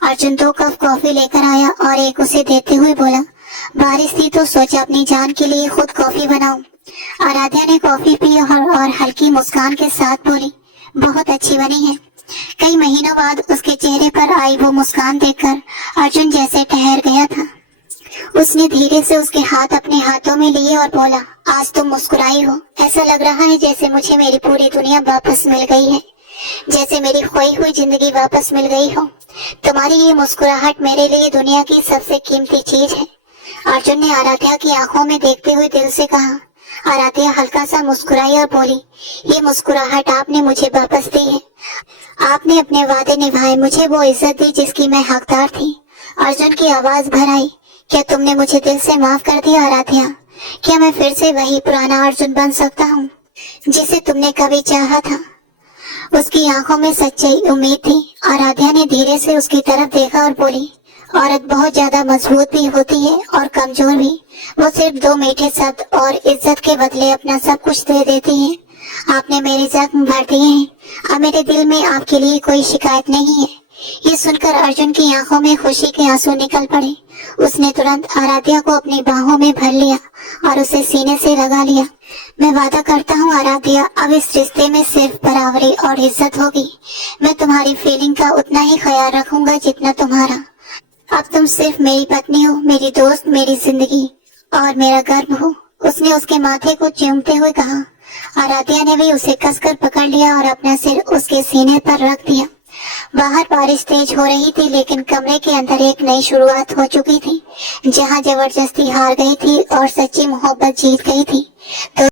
अर्जुन 2 कप कॉफी लेकर आया और एक उसे देते हुए बोला, बारिश थी तो सोचा अपनी जान के लिए खुद कॉफी बनाऊं। आराध्या ने कॉफी पी और हल्की मुस्कान के साथ बोली, बहुत अच्छी बनी है। कई महीनों बाद उसके चेहरे पर आई वो मुस्कान देखकर अर्जुन जैसे ठहर गया था। उसने धीरे से उसके हाथ अपने हाथों में लिए और बोला, आज तुम मुस्कुराई हो, ऐसा लग रहा है जैसे मुझे मेरी पूरी दुनिया वापस मिल गई है, जैसे मेरी खोई हुई जिंदगी वापस मिल गई हो। तुम्हारी ये मुस्कुराहट मेरे लिए दुनिया की सबसे कीमती चीज है। अर्जुन ने आराध्या की आंखों में देखते हुए दिल से कहा। आराध्या हल्का सा मुस्कुराई और बोली, ये मुस्कुराहट आपने मुझे वापस दी है, आपने अपने वादे निभाए, मुझे वो इज्जत दी जिसकी मैं हकदार थी। अर्जुन की आवाज भर आई, क्या तुमने मुझे दिल से माफ कर दिया आराध्या? क्या मैं फिर से वही पुराना अर्जुन बन सकता हूँ जिसे तुमने कभी चाहा था? उसकी आंखों में सच्ची उम्मीद थी। आराध्या ने धीरे से उसकी तरफ देखा और बोली, औरत बहुत ज्यादा मजबूत भी होती है और कमजोर भी। वो सिर्फ 2 मीठे शब्द और इज्जत के बदले अपना सब कुछ दे देती है। आपने मेरे जख्म भर दिए हैं, अब मेरे दिल में आपके लिए कोई शिकायत नहीं है। ये सुनकर अर्जुन की आंखों में खुशी के आंसू निकल पड़े। उसने तुरंत आराध्या को अपनी बाहों में भर लिया और उसे सीने से लगा लिया। मैं वादा करता हूँ आराध्या, अब इस रिश्ते में सिर्फ बराबरी और इज्जत होगी। मैं तुम्हारी फीलिंग का उतना ही ख्याल रखूंगा जितना तुम्हारा। अब तुम सिर्फ मेरी पत्नी हो, मेरी दोस्त, मेरी जिंदगी और मेरा गर्व हो। उसने उसके माथे को चूमते हुए कहा। आराध्या ने भी उसे कसकर पकड़ लिया और अपना सिर उसके सीने पर रख दिया। बाहर बारिश तेज हो रही थी, लेकिन कमरे के अंदर एक नई शुरुआत हो चुकी थी, जहां जबरदस्ती हार गई थी और सच्ची मोहब्बत जीत गई थी। तो